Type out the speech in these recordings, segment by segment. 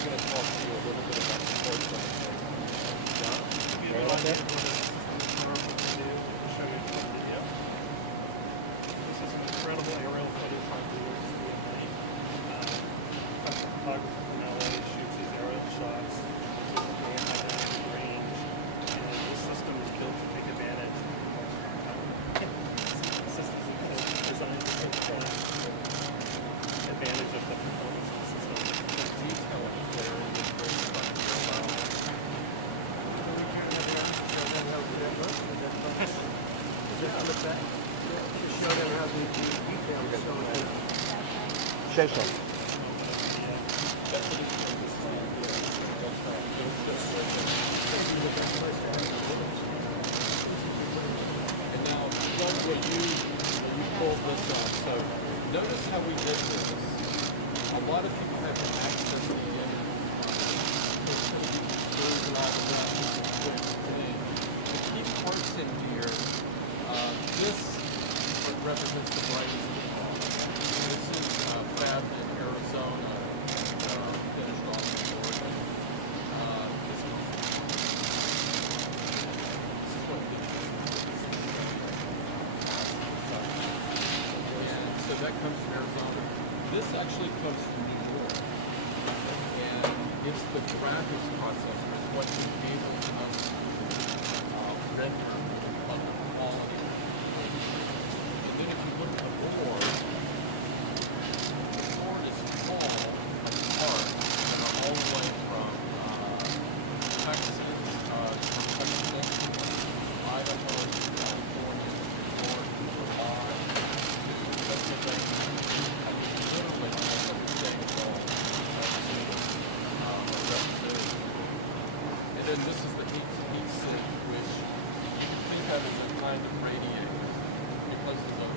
I'm going to talk to you a little bit about the sports center. John? Give you an idea of what this system will do. I'll show you a quick video. This is an incredible aerial footage by Google's FBN. A photographer from LA shoots these aerial shots with a very high dynamic range, and this system is built to take advantage. The system is designed to take advantage of the performance of the system. The detail is there in this very profile. Shay. And now, John, you pulled this up. So notice how we did this. A lot of people have access to the internet. And all of that. The key parts in here, this represents the brightest of all. This is fab in Arizona, finished off in Oregon. This is what the and so that comes from Arizona. This actually comes from New York. And it's the graphics processor is what enables us to render on the quality. And then if you look at the board is full of parts that are all the way from Texas, Idaho, California, Oregon, Vermont, to Pennsylvania. I mean, literally, almost every state is all represented. And then this is the heat sink, which you can think of as a kind of radiator because there's a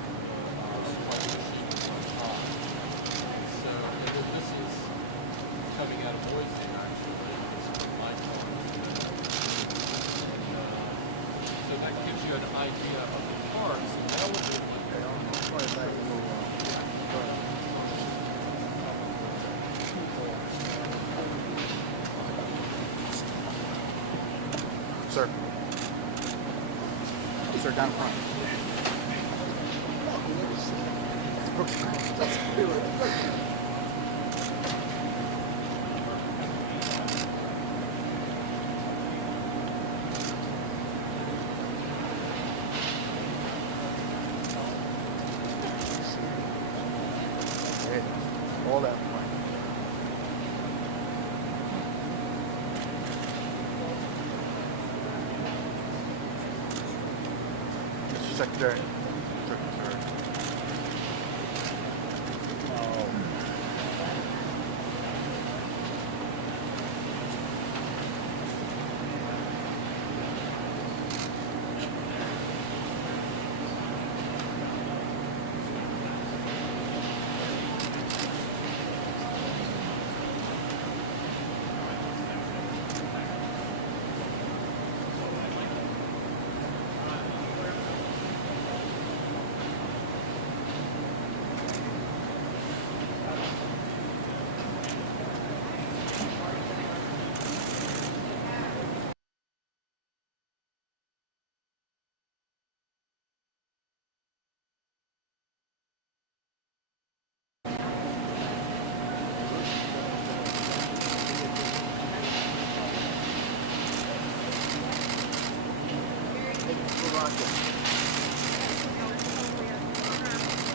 white machine on top. So, and then this is coming out of Boise, actually. It's from my car. And so that gives you an idea of the parts. And now we're going to look at Sir. Sir, down front. All that point. Mr. Secretary.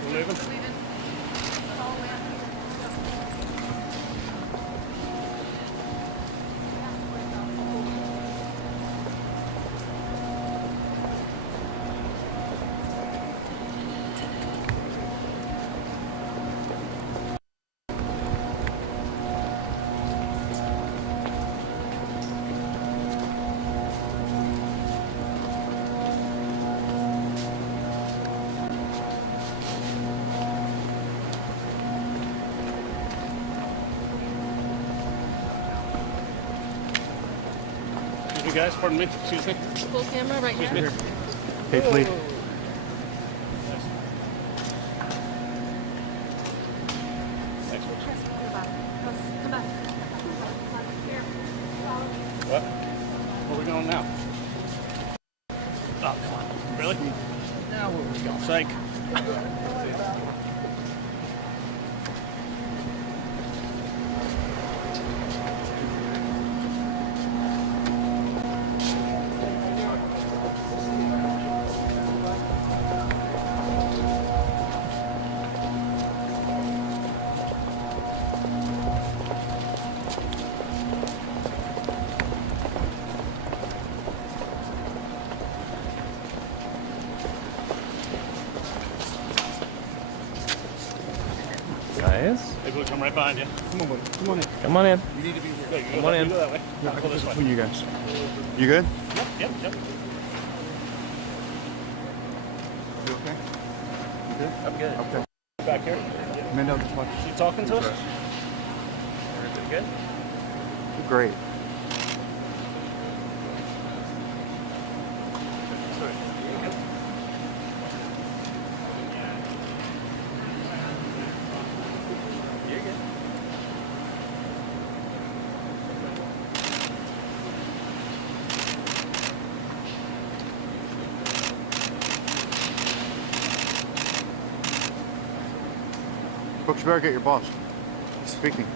We're leaving? You guys, pardon me, excuse me. Full camera right now. Hey, please. Come back. What? Where are we going now? Oh, come on. Really? Now where are we going? Psych. Guys, Maybe we'll come right behind you. Come on, buddy. Come on in. come on in. You need to be here. Yeah, you Come go on that, in. You go that way. No, I'll go this way. between you guys. You good? Yep. You okay? You good? I'm good. Okay. Back here. Amanda, just watch. She talking to us? Everything good? Great. You're good. Brooks, you better get your boss. He's speaking.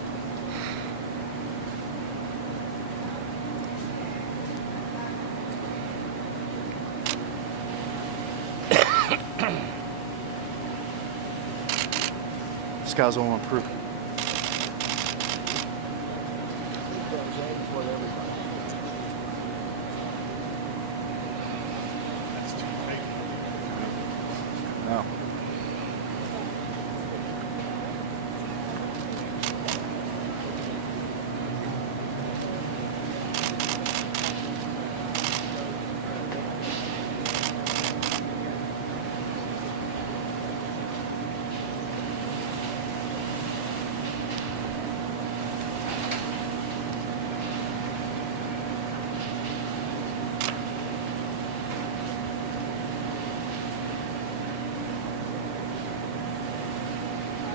This guy's the one proof. That's too big. No.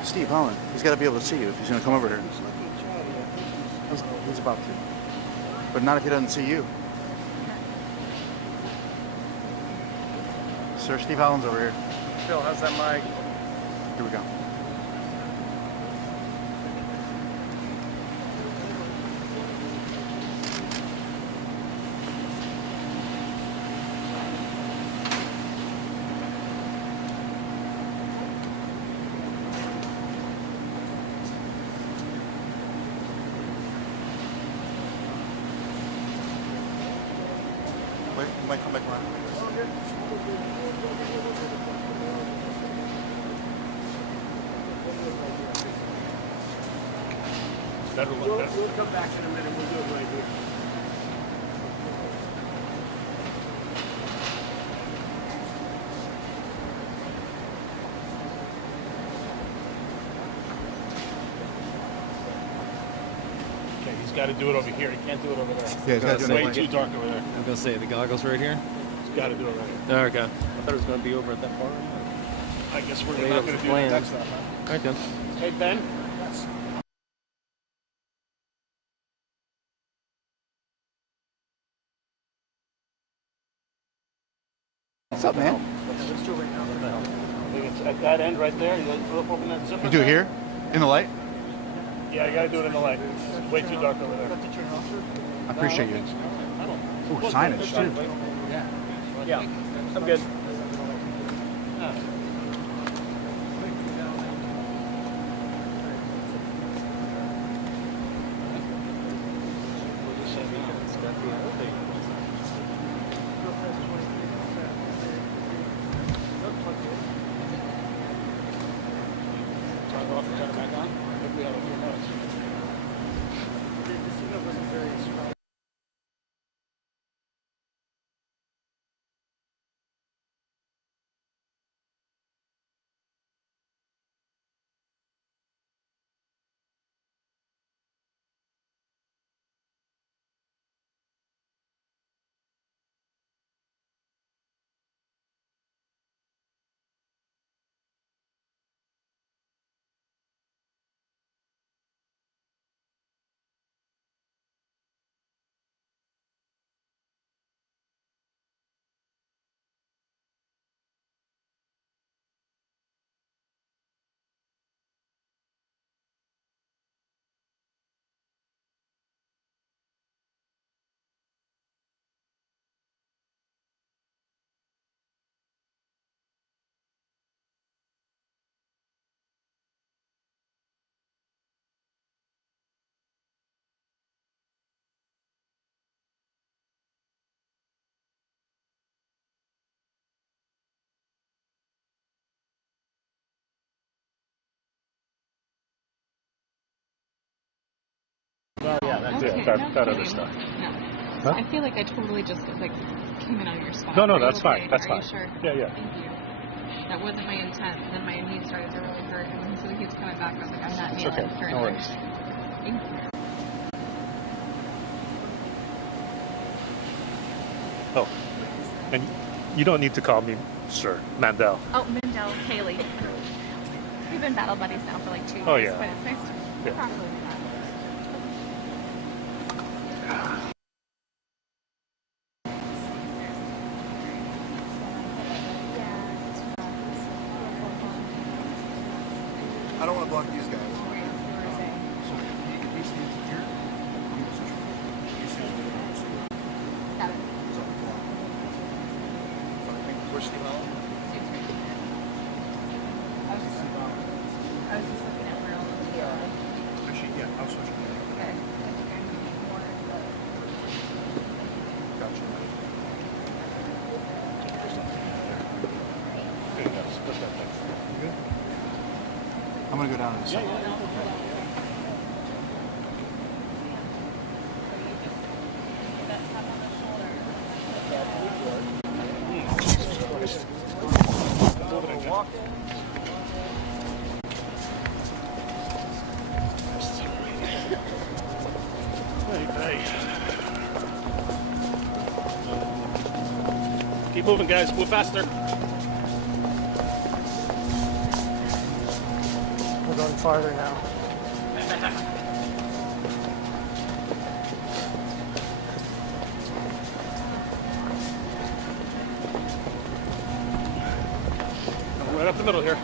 Steve Holland, he's got to be able to see you if he's going to come over here. He's about to. But not if he doesn't see you. Sir, Steve Holland's over here. Phil, how's that mic? Here we go. Wait, you might come back around. Better look better. We'll come back in a minute. We'll do it right here. Okay, he's got to do it over here. He can't do it over there. Yeah, he's got to It's do way it. too dark over there. I'm gonna say the goggles right here. He's got to do it right here. Oh, okay. I thought it was gonna be over at that far. I guess we're Wait not up going for to do that plans. next time. Huh? Alright then. Hey, Ben? What's up, man? I think it's at that end right there. You open that zipper. You do it here? In the light? Yeah, you got to do it in the light. It's way too dark over there. I appreciate you. Ooh, signage, too. Yeah, I'm good. Turn it off and turn it back on. Maybe we have a few minutes. The signal wasn't very strong. Yeah, Okay, that no other kidding. stuff. No. Huh? I feel like I totally just like came in on your spot. No, Are you that's okay? fine. That's Are fine. you sure? Yeah. Thank you. That wasn't my intent. Then my knee started to really hurt, and so he keeps coming back. I was like, I'm not It's kneeling. okay. Turn No there. worries. Thank you. Oh, and you don't need to call me Sir Mandel. Oh, Mandel, Haley. We've been battle buddies now for like 2 years, Oh, yeah. but it's nice to Yeah. properly do that. I don't want to block these guys. Got it. Push the ball. I was just looking at where all of the Actually, yeah, I'll switch. okay. Gotcha. Here you go. Split that thing. You good? I'm gonna go down in a second. Hey. Keep moving, guys. Move faster. We're going farther now. Right up the middle here.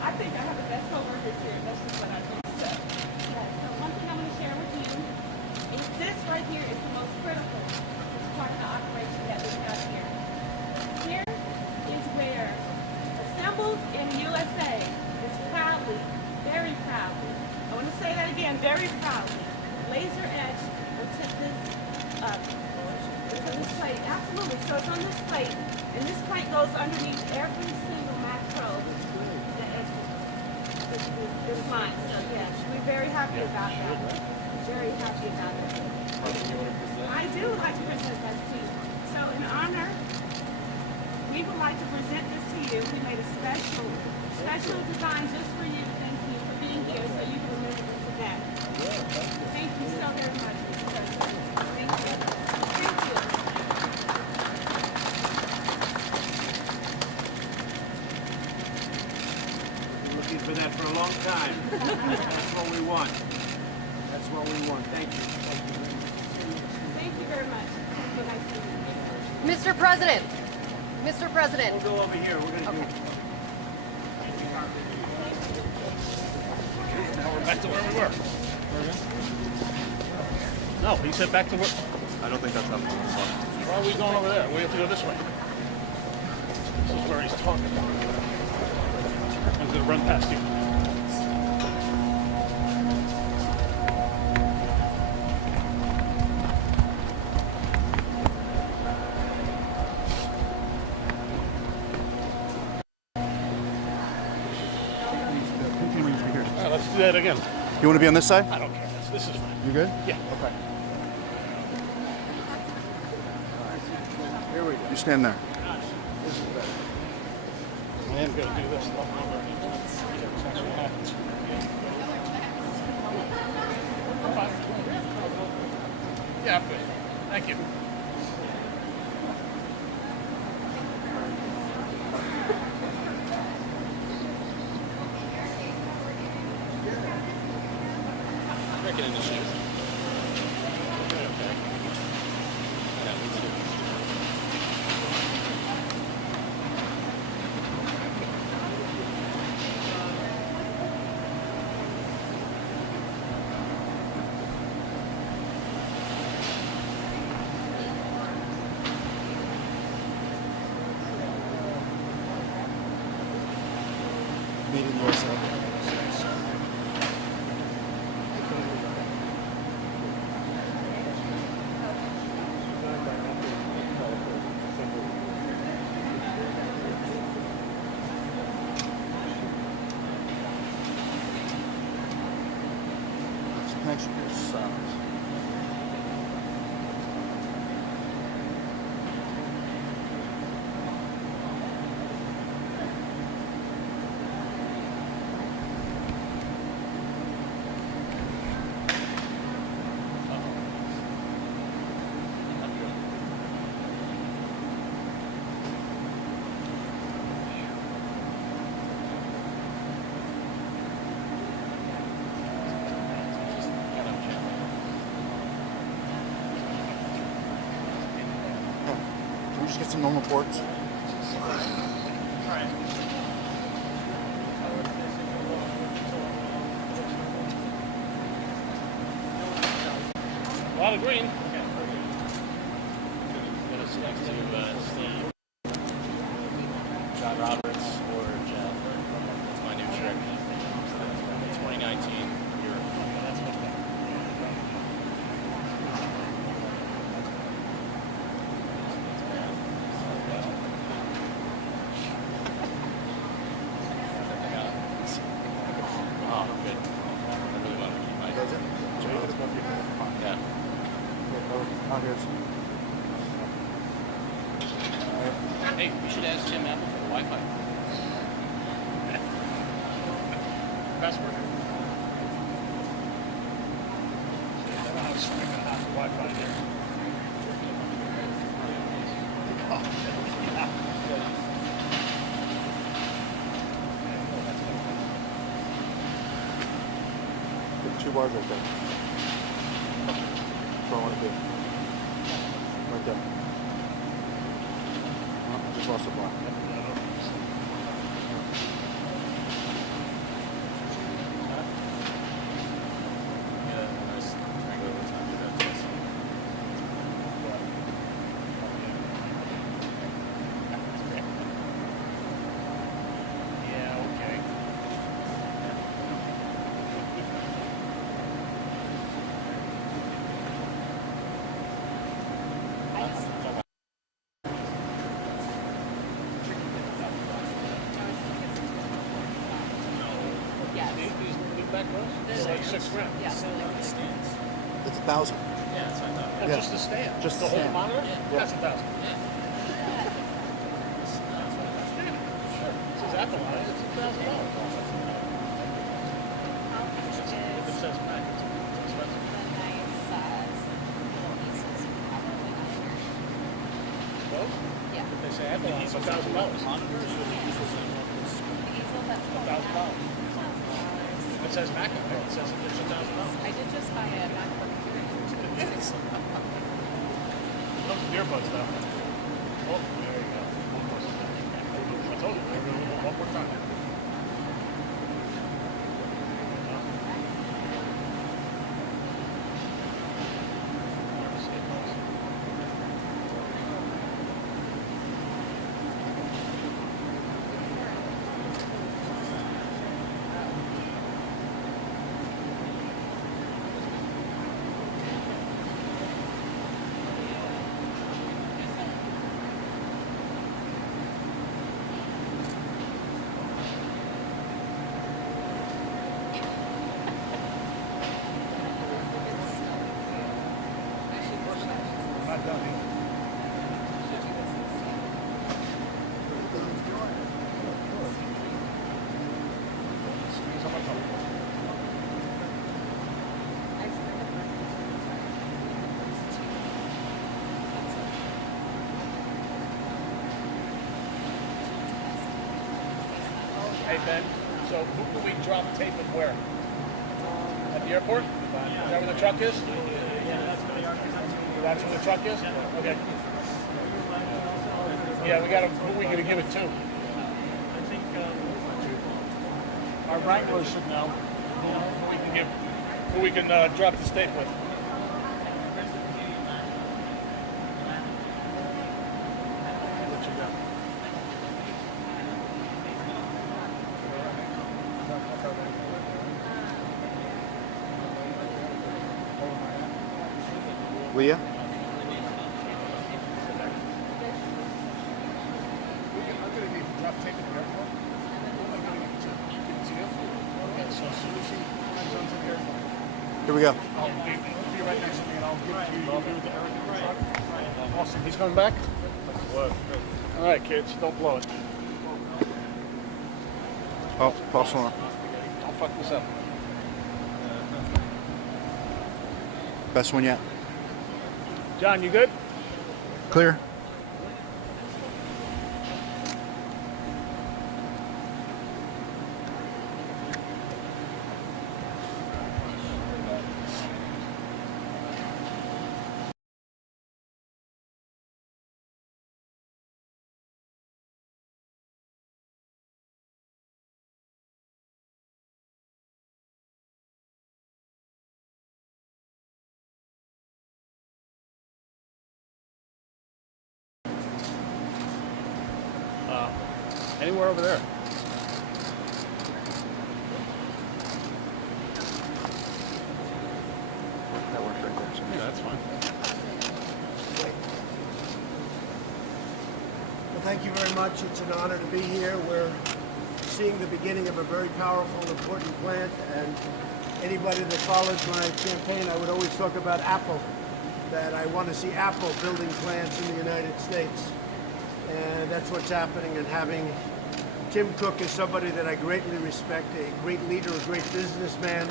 I think I have the best coworkers here. That's just what I think. So one thing I'm going to share with you is this right here is the most critical part of the operation that we have here. Here is where assembled in USA is proudly, very proudly, I want to say that again, very proudly, laser etched into this plate. Absolutely. So it's on this plate, and this plate goes underneath every single Mac probe that exits this line. So yes, we're very happy about that. Very happy about it. I do like to present that to you. So in honor, we would like to present this to you. We made a special design just for you. Thank you for being here so you can remember this event. Thank you so very much, Mr. President. Thank you. Thank you. Been looking for that for a long time. That's what we want. That's what we want. Thank you. Thank you very much. Have a nice evening. Mr. President. Mr. President. We'll go over here. We're going to do. Now we're back to where we were. No, he said back to where. I don't think that's how it's Why are we going over there? We have to go this way. This is where he's talking. I'm going to run past you. All right, let's do that again. You want to be on this side? I don't care. This is fine. You good? Yeah. Okay. Here we go. You stand there. This is better. I am going to do this. That's what happens. Yeah, I'm good. Thank you. Break it into shoes. Okay. Yeah, me too. Made in USA. This connection here sucks. Can we just get some normal ports? A lot of green. Gonna select to Steve, John Roberts, or Jeff. That's my new trick. 2019 Europe. That's much better. Oh, good. I really want to keep my. Does it? Yeah. Oh, here's. Hey, we should ask Tim Apple for the Wi-Fi. Password. I don't know how to swing and half the Wi-Fi there. Oh, yeah. Put 2 bars right there. That's what I want to do. Right there. Oh, I just lost a block. Yeah, okay. Yes. These new back rows? They're like $6,000. Yeah. It's 1,000. Yeah, that's what I thought. Oh, Yeah. just the stand? Just the the whole stand. monitor? Yeah. That's 1,000. This is Apple on it. It's $1,000. If it says Mac, it's expensive. Both? Yeah. If they say Apple on it, it's $1,000. $1,000. If it says Mac on it, it says it's $1,000. I did just buy a MacBook Pro. Those are earbuds, though. Oh, there you go. I told you, they're going to do it one more time. Never see it, folks. Not done either. Squeeze on my tongue. Hey Ben, so who can we drop tape with where? At the airport? Is that where the truck is? That's where the truck is? Okay. Yeah, we got to, who are we going to give it to? I think our wranglers should know. Who we can give, who we can drop the tape with? What you got? Leah? Here we go. I'll be right next to me and I'll give you the Eric. Awesome. He's coming back? All right, kids. Don't blow it. Oh, false alarm. Don't fuck this up. Best one yet. John, you good? Clear. Anywhere over there. That works right there. Yeah, that's fine. Well, thank you very much. It's an honor to be here. We're seeing the beginning of a very powerful, important plant, and anybody that follows my campaign, I would always talk about Apple, that I want to see Apple building plants in the United States. And that's what's happening, and having Tim Cook is somebody that I greatly respect, a great leader, a great businessman,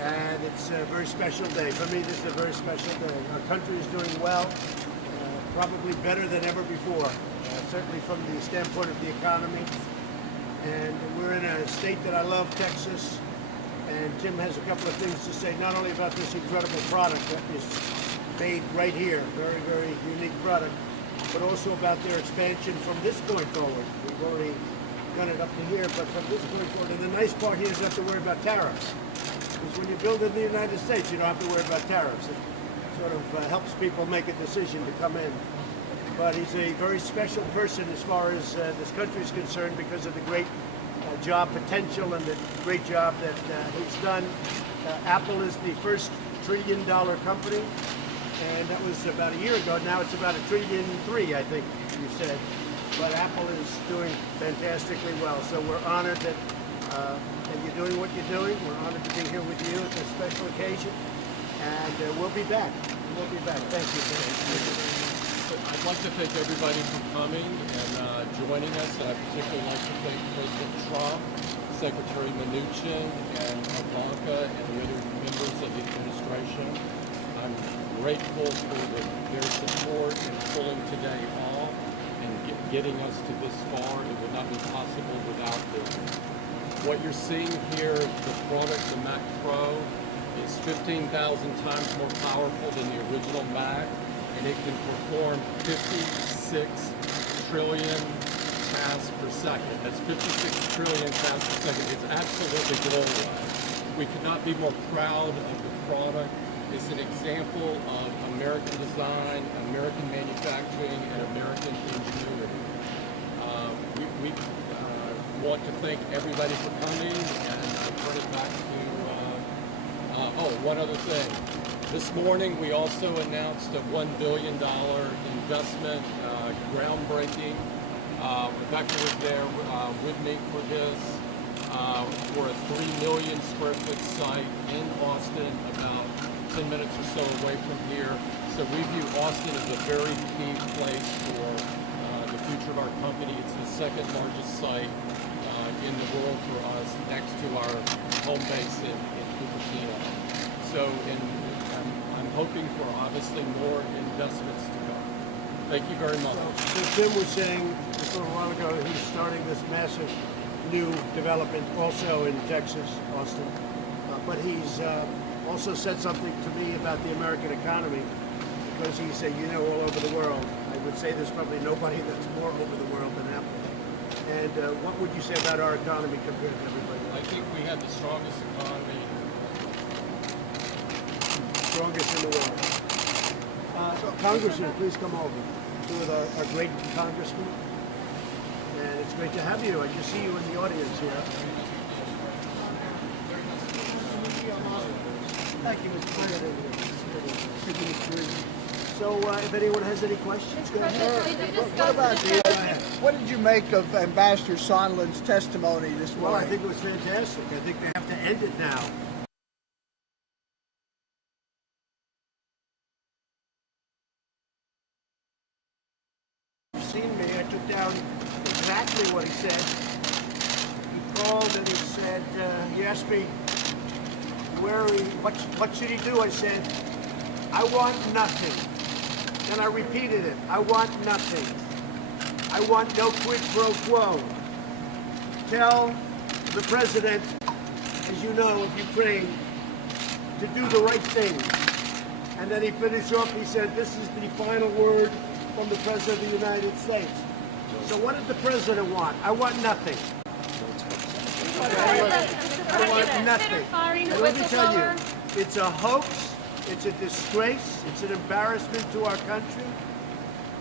and it's a very special day. For me, this is a very special day. Our country is doing well, probably better than ever before, certainly from the standpoint of the economy. And we're in a state that I love, Texas, and Tim has a couple of things to say, not only about this incredible product that is made right here, very, very unique product, but also about their expansion from this point forward. We've already done it up to here, but from this point forward. And the nice part here is you don't have to worry about tariffs. Because when you build in the United States, you don't have to worry about tariffs. It sort of helps people make a decision to come in. But he's a very special person as far as this country is concerned because of the great job potential and the great job that he's done. Apple is the first $1 trillion company. And that was about a year ago. Now it's about $1.3 trillion, I think you said. But Apple is doing fantastically well. So we're honored that you're doing what you're doing. We're honored to be here with you at this special occasion. And we'll be back. We'll be back. Thank you. I'd like to thank everybody for coming and joining us. And I'd particularly like to thank President Trump, Secretary Mnuchin, and Ivanka, and the other members of the administration. I'm grateful for their support in pulling today off and getting us to this far. It would not be possible without them. What you're seeing here, the product, the Mac Pro, is 15,000 times more powerful than the original Mac, and it can perform 56 trillion tasks per second. That's 56 trillion tasks per second. It's absolutely glorious. We could not be more proud of the product. It's an example of American design, American manufacturing, and American ingenuity. We want to thank everybody for coming, and turn it back to, one other thing. This morning we also announced a $1 billion investment, groundbreaking. Rebecca was there with me for this, for a 3 million square foot site in Austin, about 10 minutes or so away from here. So we view Austin as a very key place for the future of our company. It's the second largest site in the world for us, next to our home base in Cupertino. So I'm hoping for obviously more investments to come. Thank you very much. So Tim was saying just a little while ago he's starting this massive new development also in Texas, Austin. But he's also said something to me about the American economy, because he's all over the world. I would say there's probably nobody that's more over the world than Apple. And what would you say about our economy compared to everybody else? I think we have the strongest economy. Strongest in the world. Congressman, please come over. Two of our great congressmen. And it's great to have you. I just see you in the audience here. Thank you, Mr. President. Thank you, Mr. President. So, if anyone has any questions, go ahead. What about what did you make of Ambassador Sondland's testimony this Well, I morning? think it was fantastic. I think they have to end it now. You've seen me. I took down exactly what he said. He called and he said, he asked me what should he do? I said, I want nothing. Then I repeated it. I want nothing. I want no quid pro quo. Tell the president, as you know, of Ukraine, to do the right thing. And then he finished off, he said, this is the final word from the President of the United States. So what did the President want? I want nothing. I want nothing. And let me tell you, it's a hoax, it's a disgrace, it's an embarrassment to our country.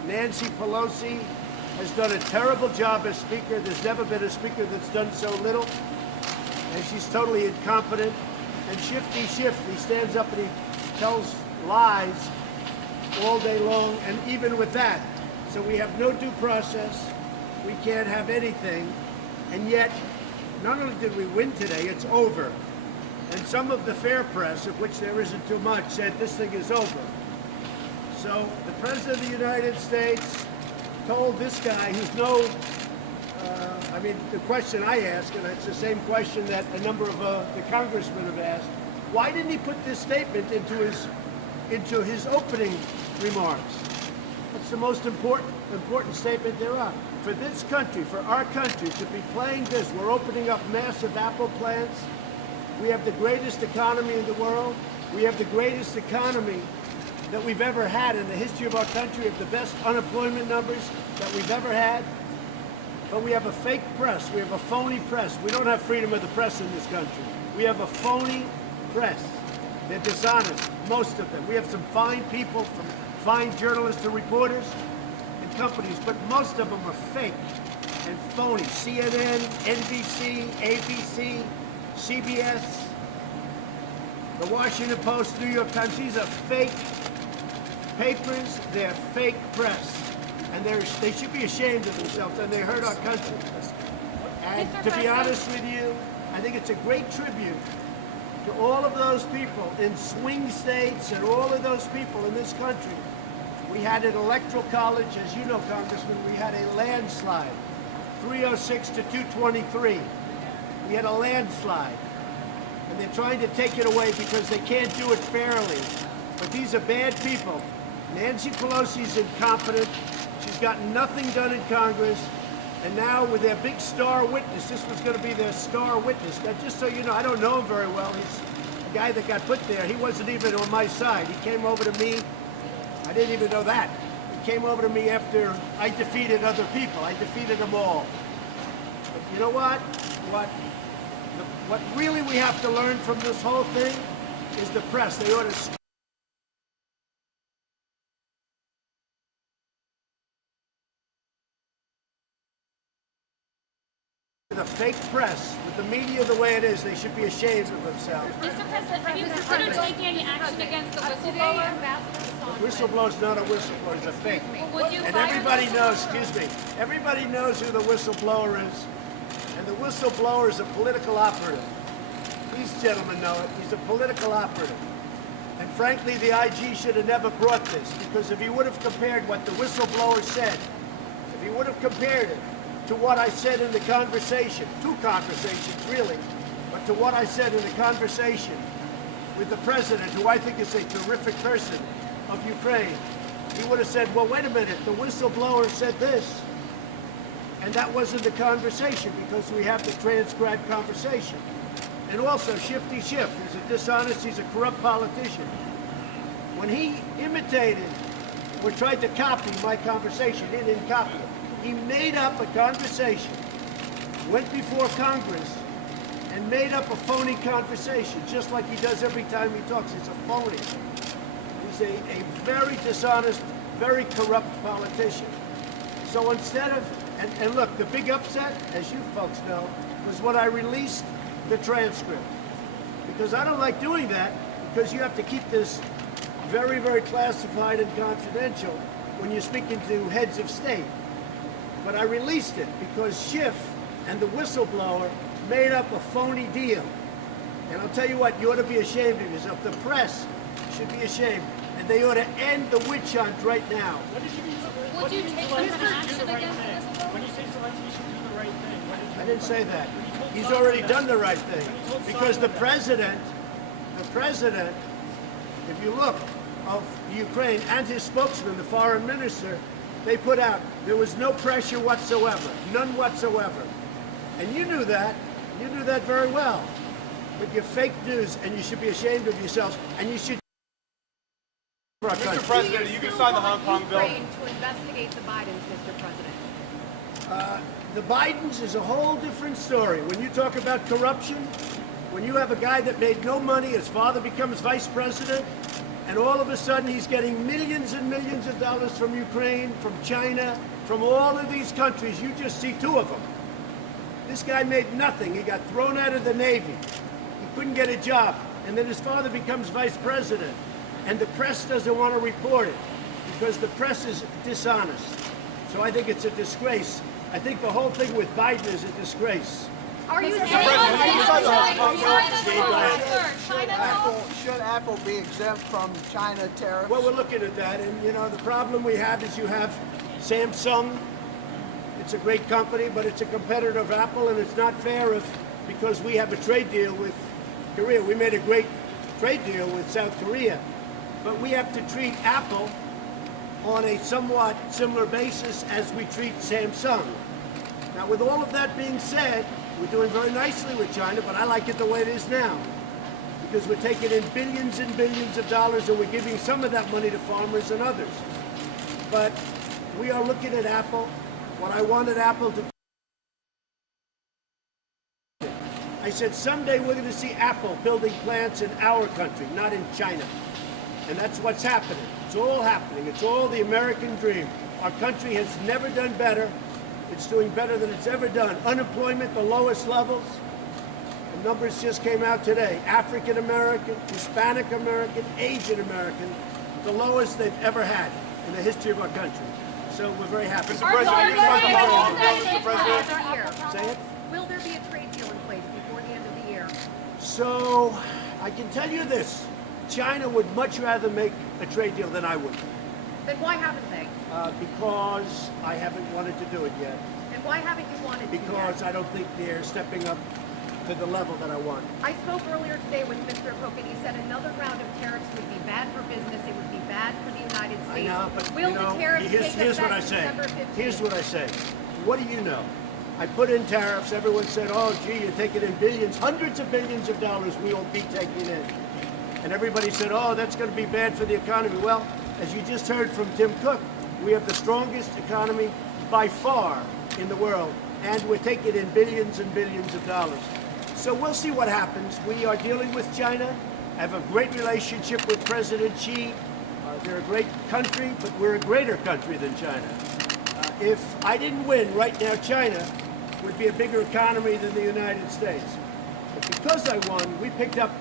Nancy Pelosi has done a terrible job as Speaker. There's never been a Speaker that's done so little. And she's totally incompetent. And Shifty Schiff, he stands up and he tells lies all day long, and even with that. So we have no due process. We can't have anything. And yet, not only did we win today, it's over. And some of the fair press, of which there isn't too much, said this thing is over. So the President of the United States told this guy who's I mean, the question I ask, and it's the same question that a number of the congressmen have asked, why didn't he put this statement into his opening remarks? It's the most important statement there are. For this country, for our country to be playing this, we're opening up massive Apple plants. We have the greatest economy in the world. We have the greatest economy that we've ever had in the history of our country. We have the best unemployment numbers that we've ever had. But we have a fake press. We have a phony press. We don't have freedom of the press in this country. We have a phony press. They're dishonest, most of them. We have some fine people, from fine journalists to reporters and companies, but most of them are fake and phony. CNN, NBC, ABC, CBS, the Washington Post, New York Times. These are fake papers. They're fake press. And they should be ashamed of themselves, and they hurt our country. And to be honest with you, I think it's a great tribute to all of those people in swing states and all of those people in this country. We had an electoral college, as you know, Congressman, we had a landslide, 306 to 223. We had a landslide. And they're trying to take it away because they can't do it fairly. But these are bad people. Nancy Pelosi's incompetent. She's gotten nothing done in Congress, and now with their big star witness, this was going to be their star witness. Now, just so you know, I don't know him very well. He's a guy that got put there. He wasn't even on my side. He came over to me. I didn't even know that. He came over to me after I defeated other people. I defeated them all. But you know what? What really we have to learn from this whole thing is the press. They ought to the fake press, with the media the way it is, they should be ashamed of themselves. Mr. President, have you considered taking any action against the whistleblower? Whistleblower's not a whistleblower, it's a fake. Would you And fire everybody the knows, excuse me, everybody knows who the whistleblower is. And the whistleblower is a political operative. These gentlemen know it. He's a political operative. And frankly, the IG should have never brought this, because if he would have compared what the whistleblower said, if he would have compared it to what I said in the conversation, two conversations really, but to what I said in the conversation with the president, who I think is a terrific person of Ukraine, he would have said, well, wait a minute, the whistleblower said this. And that wasn't the conversation, because we have the transcribed conversation. And also, Shifty Schiff, he's a dishonest, he's a corrupt politician. When he imitated or tried to copy my conversation, he didn't copy it. He made up a conversation, went before Congress, and made up a phony conversation, just like he does every time he talks. He's a phony. He's a very dishonest, very corrupt politician. So instead of, and look, the big upset, as you folks know, was when I released the transcript. Because I don't like doing that, because you have to keep this very, very classified and confidential when you're speaking to heads of state. But I released it because Schiff and the whistleblower made up a phony deal. And I'll tell you what, you ought to be ashamed of yourself. The press should be ashamed. And they ought to end the witch hunt right now. Would you take some action against this? When you say Zelensky should do the right thing, what did you I didn't say that. He's already done the right thing. Because the president, if you look, of Ukraine and his spokesman, the foreign minister, they put out, there was no pressure whatsoever, none whatsoever. And you knew that very well. But you're fake news, and you should be ashamed of yourselves, and you should. Mr. President, you can sign the Hong Kong bill. To investigate the Bidens, Mr. President. The Bidens is a whole different story. When you talk about corruption, when you have a guy that made no money, his father becomes vice president, and all of a sudden he's getting millions and millions of dollars from Ukraine, from China, from all of these countries. You just see two of them. This guy made nothing. He got thrown out of the Navy. He couldn't get a job. And then his father becomes vice president. And the press doesn't want to report it because the press is dishonest. So I think it's a disgrace. I think the whole thing with Biden is a disgrace. Are you saying Should Apple be exempt from China tariffs? Well, we're looking at that, and you know the problem we have is you have Samsung. It's a great company, but it's a competitor of Apple, and it's not fair because we have a trade deal with Korea. We made a great trade deal with South Korea, but we have to treat Apple on a somewhat similar basis as we treat Samsung. Now, with all of that being said, we're doing very nicely with China, but I like it the way it is now because we're taking in billions and billions of dollars and we're giving some of that money to farmers and others. But we are looking at Apple. What I wanted Apple to do, I said someday we're going to see Apple building plants in our country, not in China. And that's what's happening. It's all happening. It's all the American dream. Our country has never done better. It's doing better than it's ever done. Unemployment, the lowest levels. The numbers just came out today. African American, Hispanic American, Asian American, the lowest they've ever had in the history of our country. So we're very happy. Mr. President, you can sign the Hong Kong bill, Mr. President. Say it? Will there be a trade deal in place before the end of the year? So I can tell you this. China would much rather make a trade deal than I would. Then why haven't they? Because I haven't wanted to do it yet. And why haven't you wanted to Because yet? I don't think they're stepping up to the level that I want. I spoke earlier today with Mr. Cook, and he said another round of tariffs would be bad for business. It would be bad for the United States. I know, but Will you know, the tariffs take here's what I effect say. December 15th? Here's what I say. What do you know? I put in tariffs. Everyone said, "Oh, gee, you're taking in billions, hundreds of billions of dollars. We will be taking in." And everybody said, "Oh, that's going to be bad for the economy." Well, as you just heard from Tim Cook, we have the strongest economy by far in the world, and we're taking in billions and billions of dollars. So we'll see what happens. We are dealing with China. I have a great relationship with President Xi. They're a great country, but we're a greater country than China. If I didn't win right now, China would be a bigger economy than the United States. But because I won, we picked up,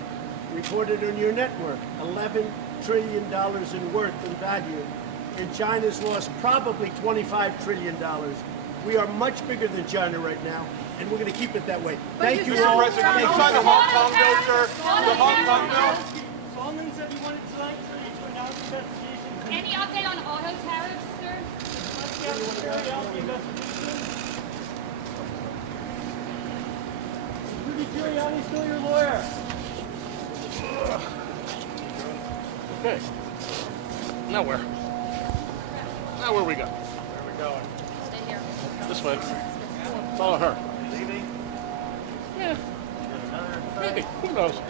reported on your network, $11 trillion in worth and value. And China's lost probably $25 trillion. We are much bigger than China right now, and we're going to keep it that way. Thank you all. Mr. President, can you sign the Hong Kong bill, sir? The Hong Kong bill? Solomon said he wanted tonight to announce investigation. Any update on auto tariffs, sir? Rudy Giuliani's still your lawyer. Okay. Now where? Now where we go? Where are we going? Stay here. This way. Follow her. Leaving? Yeah. Maybe. Who knows?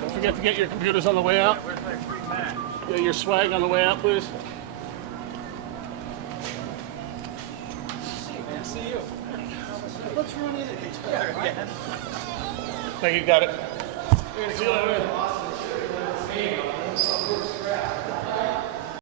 Don't forget to get your computers on the way out. Where's my free mat? Get your swag on the way out, please. See you. Let's run into each other again. Thank you, got it. See you later.